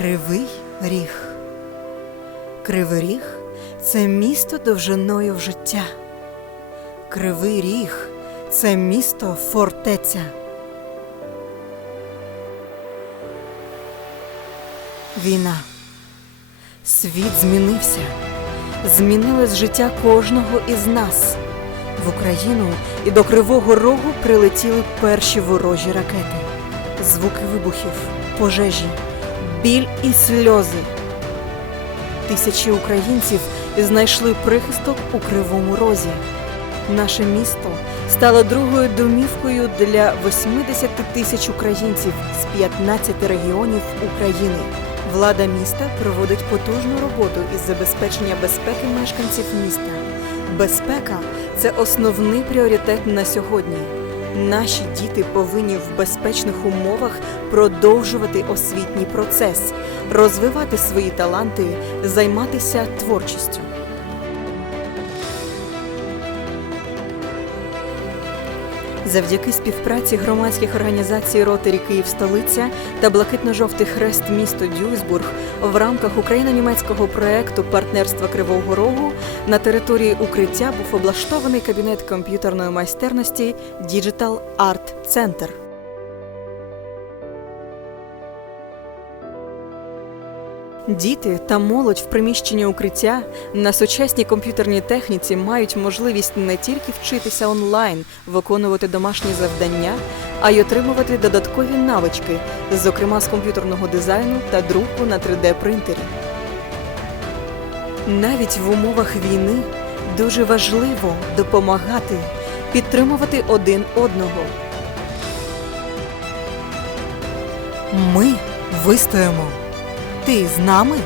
Кривий ріг. Кривий ріг це місто довжиною в життя. Кривий ріг це місто фортеця. Війна. Світ змінився. Змінилось життя кожного із нас. В Україну і до Кривого Рогу прилетіли перші ворожі ракети. Звуки вибухів, пожежі, біль і сльози. Тисячі українців знайшли прихисток у Кривому Розі. Наше місто стало другою домівкою для 80 тисяч українців з 15 регіонів України. Влада міста проводить потужну роботу із забезпечення безпеки мешканців міста. Безпека це основний пріоритет на сьогодні. Наші діти повинні в безпечних умовах продовжувати освітній процес, розвивати свої таланти, займатися творчістю. Завдяки співпраці громадських організацій Ротарі Київ столиця та Блакитно-жовтий хрест місто Дюйсбург в рамках україно-німецького проекту партнерства Кривого Рогу на території укриття був облаштований кабінет комп'ютерної майстерності Digital Art Center. Діти та молодь в приміщенні укриття на сучасній комп'ютерній техніці мають можливість не тільки вчитися онлайн, виконувати домашні завдання, а й отримувати додаткові навички, зокрема з комп'ютерного дизайну та друку на 3D принтері. Навіть в умовах війни дуже важливо допомагати, підтримувати один одного. Ми вистоїмо. Ти з нами?